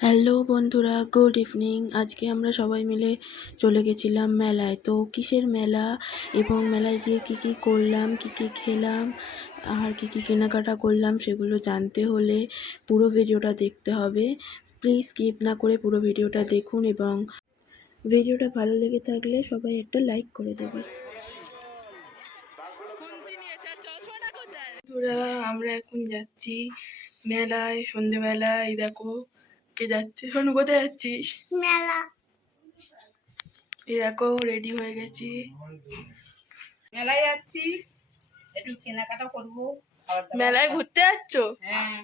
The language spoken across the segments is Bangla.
হ্যালো বন্ধুরা, গুড ইভিনিং। আজকে আমরা সবাই মিলে চলে গেছিলাম মেলায়। তো কিসের মেলা এবং মেলায় গিয়ে কী কী করলাম, কী কী খেলাম আর কী কী কেনাকাটা করলাম সেগুলো জানতে হলে পুরো ভিডিওটা দেখতে হবে। প্লিজ স্কিপ না করে পুরো ভিডিওটা দেখুন এবং ভিডিওটা ভালো লেগে থাকলে সবাই একটা লাইক করে দেবে। বন্ধুরা, আমরা এখন যাচ্ছি মেলায় সন্ধেবেলায়। এই দেখো কে যাচ্ছে। শোনো, কোথায় যাচ্ছিস? মেলা। এই দেখো রেডি হয়ে গেছি, মেলায় যাচ্ছি, একটু কেনাকাটা করবো। মেলায় ঘুরতে যাচ্ছ? হ্যাঁ।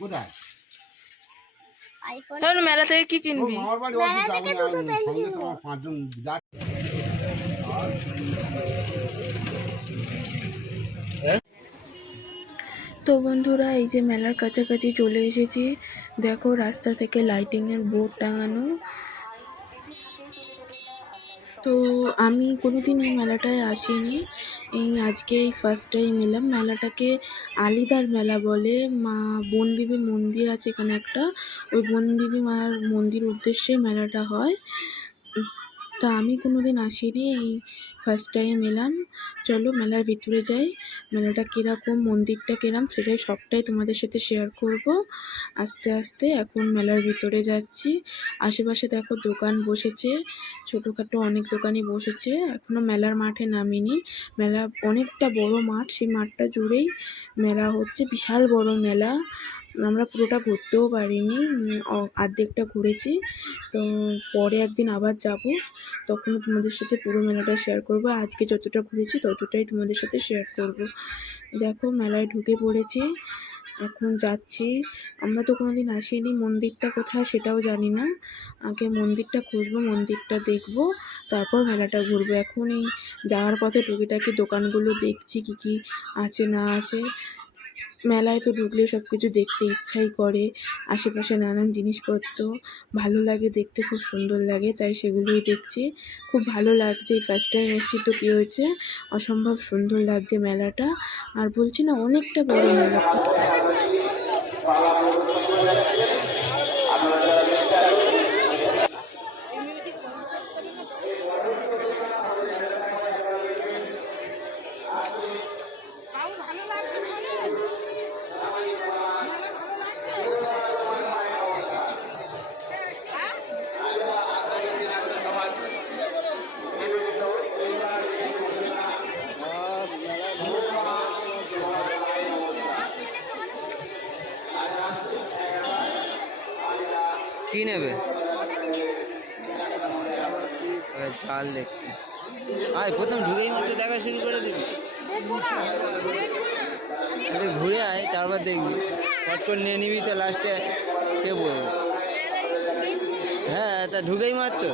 কোথায়? শোনো, মেলা থেকে কি কিনবি? তো বন্ধুরা, এই যে মেলার কাছাকাছি চলে এসেছি। দেখো রাস্তা থেকে লাইটিংয়ের বোর্ড টাঙানো। তো আমি কোনোদিন এই মেলাটায় আসিনি, এই আজকে এই ফার্স্ট টাইম এলাম। মেলাটাকে আলিদার মেলা বলে। মা বনবিবি মন্দির আছে এখানে একটা, ওই বনবিবি মার মন্দির উদ্দেশ্যে মেলাটা হয়। তা আমি কোনোদিন আসিনি, এই ফার্স্ট টাইম এলাম। চলো মেলার ভিতরে যাই। মেলাটা কীরকম, মন্দিরটা কিরম, সেটাই সবটাই তোমাদের সাথে শেয়ার করব আস্তে আস্তে। এখন মেলার ভিতরে যাচ্ছি। আশেপাশে দেখো দোকান বসেছে, ছোটোখাটো অনেক দোকানই বসেছে। এখনও মেলার মাঠে নামিনি। মেলা অনেকটা বড় মাঠ, সেই মাঠটা জুড়েই মেলা হচ্ছে। বিশাল বড় মেলা, আমরা পুরোটা ঘুরতেও পারিনি, অর্ধেকটা ঘুরেছি। তো পরে একদিন আবার যাব, তখন তোমাদের সাথে পুরো মেলাটা শেয়ার করব। আজকে যতটা ঘুরেছি ততটাই তোমাদের সাথে শেয়ার করব। দেখো মেলায় ঢুকে পড়েছি, এখন যাচ্ছি। আমরা তো কোনোদিন আসিনি, মন্দিরটা কোথায় সেটাও জানি না। আগে মন্দিরটা খুঁজবো, মন্দিরটা দেখবো, তারপর মেলাটা ঘুরবো। এখন এই যাওয়ার পথে টুকিটাকি দোকানগুলো দেখছি কী কী আছে না আছে। মেলায় তো ঢুকলে সব কিছু দেখতে ইচ্ছাই করে, আশেপাশে নানান জিনিসপত্র ভালো লাগে দেখতে, খুব সুন্দর লাগে, তাই সেগুলোই দেখছি। খুব ভালো লাগছে, এই ফার্স্ট টাইম এসেছি তো কী হয়েছে, অসম্ভব সুন্দর লাগছে মেলাটা। আর বলছি না, অনেকটা বড় মেলা। কি নেবে? চাল দেখছি। আয় প্রথম ঢুকেই মতো দেখা শুরু করে দিবি, একটু ঘুরে আয়, তারপর দেখবি। পট করে নিয়ে নিবি তো লাস্টে কে বলবে? হ্যাঁ, তা ঢুকেই মাত্র।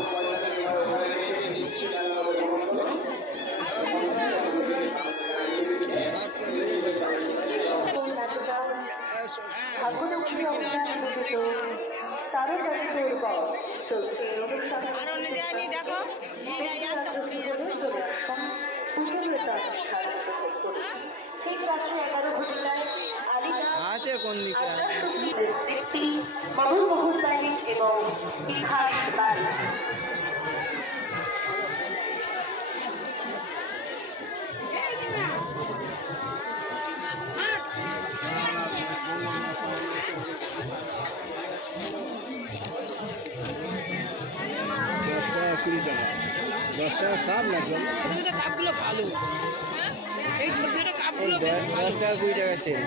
আছে কোন দিকে? এবং কাপ লাগবে, কাপগুলো ভালো, এই ছোট ছোট কাপগুলো 10 টাকা 20 টাকা সেল।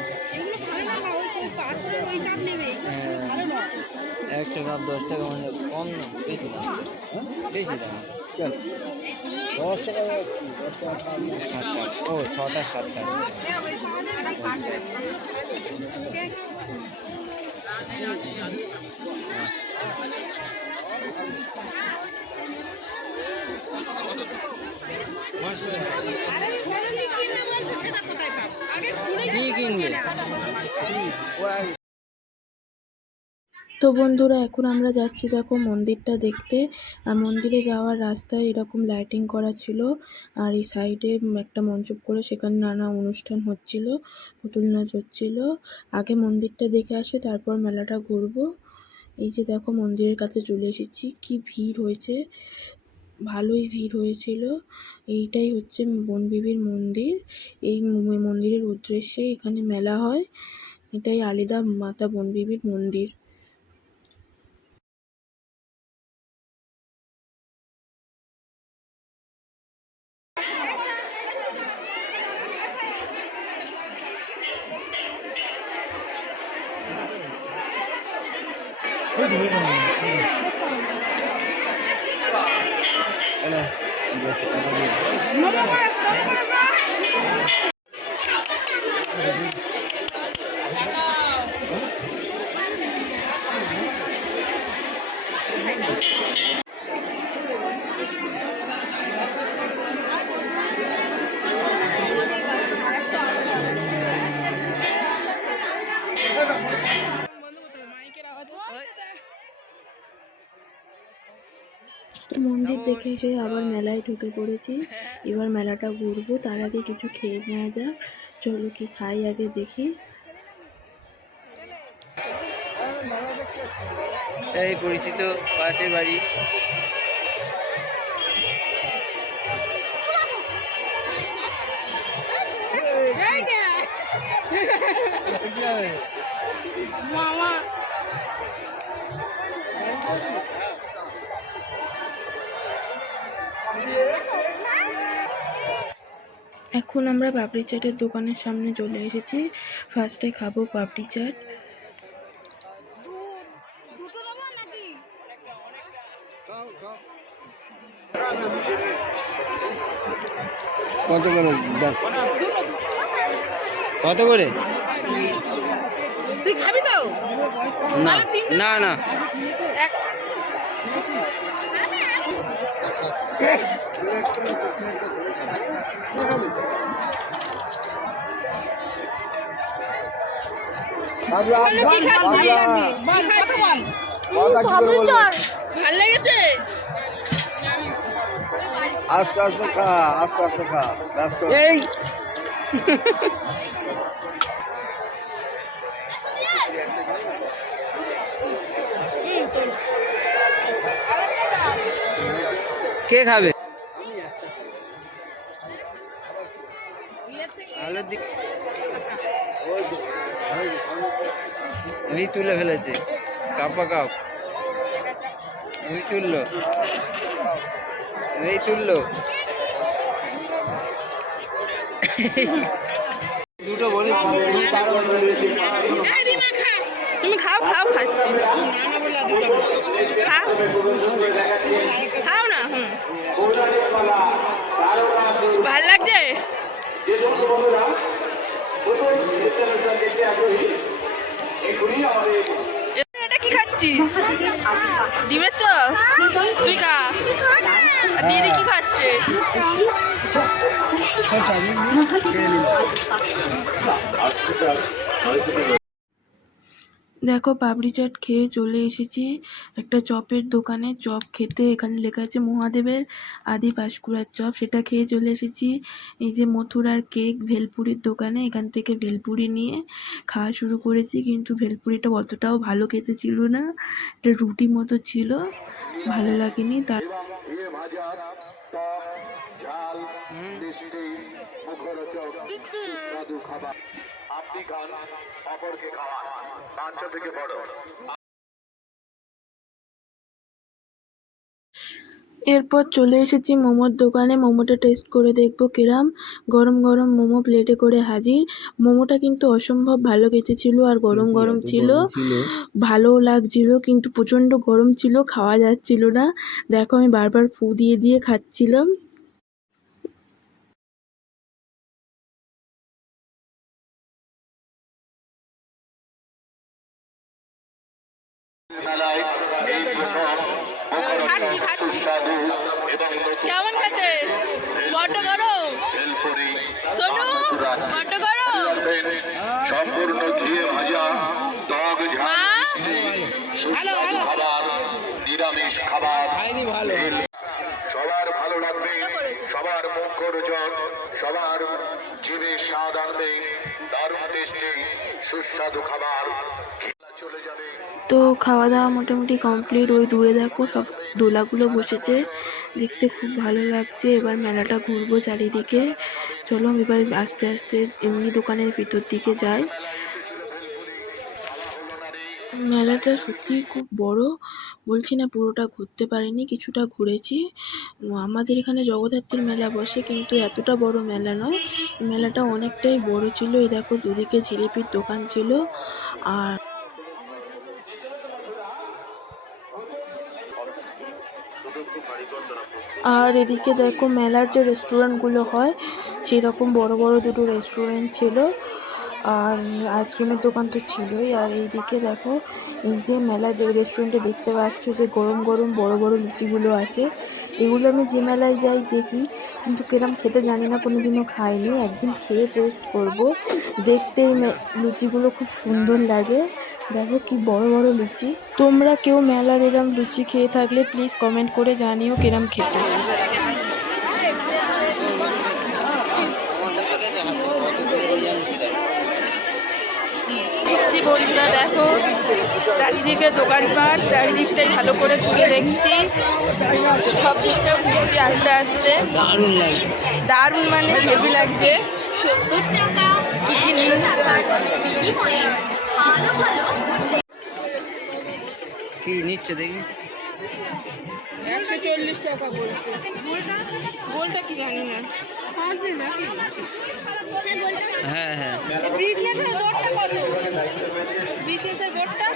একটা কাপ 10 টাকা, মানে কম না, বেশি দাম, বেশি দাম। 10 টাকা, 60 টাকা। ও 6টা 60 টাকা। তো তো বন্ধুরা এখন আমরা যাচ্ছি দেখো মন্দিরটা দেখতে। আর মন্দিরে যাওয়ার রাস্তায় এরকম লাইটিং করা ছিল, আর এই সাইডে একটা মঞ্চ করে সেখানে নানা অনুষ্ঠান হচ্ছিল, পুতুল নাচ হচ্ছিল। আগে মন্দিরটা দেখে আসি, তারপর মেলাটা ঘুরবো। এই যে দেখো মন্দিরের কাছে চলে এসেছি, কি ভিড় হয়েছে, ভালোই ভিড় হয়েছিল। এইটাই হচ্ছে বনবিবির মন্দির। এই মন্দিরের উদ্দেশ্যে এখানে মেলা হয়। এটাই আলিদা মাতা বনবিবির মন্দির। Hola. 200 টাকা দিয়ে। তো মন্দির দেখে এসে আবার মেলায় ঢুকে পড়েছি। এবার মেলাটা ঘুরবো, তার আগে কিছু খেয়ে নেওয়া যাক। চলো কি খাই আগে দেখি। এই পরিচিত পাশের বাড়ি। মামা এখন আমরা পাপড়ি চাটের দোকানের সামনে চলে এসেছি। ফার্স্টে খাবো পাপড়ি চাট। কত করে দাম? কত করে? তুই খাবি তো? না না না, ভাল লেগেছে? আস্তে আস্তে খা, আস্তে আস্তে খা, ব্যস্ত। এই কে খাবে? আলোর দিক তুলে ফেলেছে, কাপা কাপ তুললো, তুললো। দুটো বলে তুমি খাও খাও, খাচ্ছি, খাও খাও না। ভাল লাগছে? এটা কি খাচ্ছিস? ডিমের চপ? তুই খা। আর দিদি কি খাচ্ছে? দেখো পাপড়ি চাট খেয়ে চলে এসেছি একটা চপের দোকানে। চপ খেতে এখানে লেখা আছে মহাদেবের আদি পাঁশকুড়ার চপ, সেটা খেয়ে চলে এসেছি। এই যে মথুরার কেক ভেলপুরির দোকানে, এখান থেকে ভেলপুরি নিয়ে খাওয়া শুরু করেছি, কিন্তু ভেলপুরিটা অতটাও ভালো খেতে ছিল না, এটা রুটি মতো ছিল, ভালো লাগেনি। তার এরপর চলে এসেছি মোমোর দোকানে। মোমোটা টেস্ট করে দেখবো কিরাম। গরম গরম মোমো প্লেটে করে হাজির। মোমোটা কিন্তু অসম্ভব ভালো খেতে ছিল, আর গরম গরম ছিল, ভালোও লাগছিল, কিন্তু প্রচণ্ড গরম ছিল, খাওয়া যাচ্ছিল না। দেখো আমি বারবার ফু দিয়ে দিয়ে খাচ্ছিলাম। খাচ্ছি খাচ্ছি, কেমন খেতে? বড্ড গরম সোনু, বড্ড গরম। মা জানবে দারুণ টেস্টি সুস্বাদু খাবার চলে যাবে। তো খাওয়া দাওয়া মোটামুটি কমপ্লিট। ওই দূরে দেখো সব দোলাগুলো বসেছে, দেখতে খুব ভালো লাগছে। এবার মেলাটা ঘুরবো চারিদিকে। চলো এবার আস্তে আস্তে এমনি দোকানের ভিতর দিকে যাই। মেলাটা সত্যিই খুব বড়, বলছি না পুরোটা ঘুরতে পারিনি, কিছুটা ঘুরেছি। আমাদের এখানে জগদ্ধাত্রীর মেলা বসে, কিন্তু এতটা বড় মেলা নয়। মেলাটা অনেকটাই বড় ছিল। এই দেখো দুদিকে জিলিপির দোকান ছিল। আর এদিকে দেখো মেলার যে রেস্টুরেন্টগুলো হয় সেরকম বড় বড় দুটো রেস্টুরেন্ট ছিল, আর আইসক্রিমের দোকান তো ছিলই। আর এইদিকে দেখো এই যে মেলায় রেস্টুরেন্টে দেখতে পাচ্ছ যে গরম গরম বড় বড় লুচিগুলো আছে। এগুলো আমি যে মেলায় যাই দেখি, কিন্তু কিরম খেতে জানি না, কোনো দিনও খাইনি। একদিন খেয়ে টেস্ট করব। দেখতে এই লুচিগুলো খুব সুন্দর লাগে। দেখো কি বড় বড় লুচি। তোমরা কেউ মেলার এরম লুচি খেয়ে থাকলে প্লিজ কমেন্ট করে জানিও কিরম খেতে। বন্ধুরা দেখো চারিদিকে দোকানপাট, চারিদিকটাই ভালো করে ঘুরে দেখছি, সব দিকটা ঘুরছি আস্তে আস্তে। দারুণ লাগে, দারুণ মানে হেভি লাগছে। কি কি কি নিচ্ছে দেখি। 140 টাকা বলছে। গোলটা কি জানি না। হ্যাঁ হ্যাঁ, বিজনেসের বোর্ডটা কত? বিজনেসের বোর্ডটা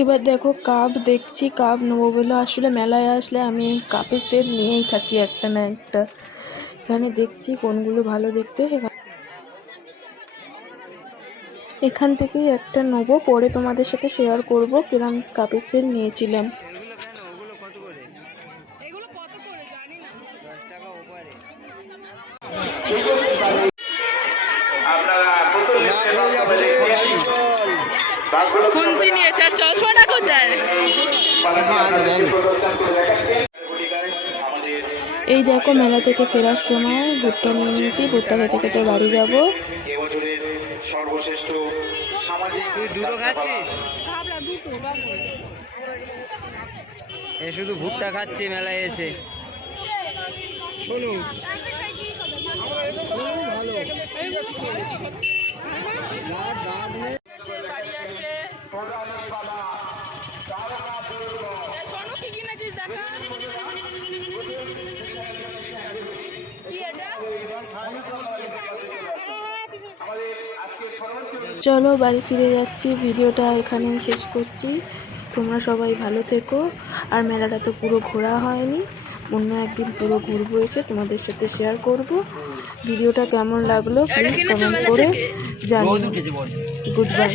এবার দেখো কাপ দেখছি, কাপ নেবো বলে আসলে মেলায় আসলে আমি এই কাপের সেট নিয়েই থাকি একটা না একটা। এখানে দেখছি কোনগুলো ভালো দেখতে, এখান থেকেই একটা নেবো, পরে তোমাদের সাথে শেয়ার করব কিরম কাপের সেট নিয়েছিলাম। ওগুলো কত করে? এগুলো কত করে জানি না। 10 টাকা ওপারে। রাত হয়ে যাচ্ছে, বাড়ি চল। খুন্তি নিয়েছে, আর চশমাটা কোথায়? এই দেখো মেলা থেকে ফেরার সময় ভুট্টা নিয়ে নিয়েছি, ভুট্টা খেতে খেতে বাড়ি যাব। সর্বশ্রেষ্ঠ সামাজিক তুই দুটো খাচ্ছিস? এ শুধু ভুট্টা খাচ্ছে মেলায় এসে। শোনো বাড়ি আছে। সোনু কি কিনেছিস দেখা? কি এটা? চলো বাড়ি ফিরে যাচ্ছি, ভিডিওটা এখানেই শেষ করছি। তোমরা সবাই ভালো থেকো। আর মেলাটা তো পুরো ঘোরা হয়নি, অন্য একদিন পুরো ঘুরবো, এসে তোমাদের সাথে শেয়ার করব। ভিডিওটা কেমন লাগলো প্লিজ কমেন্ট করে জানিও। Good bye.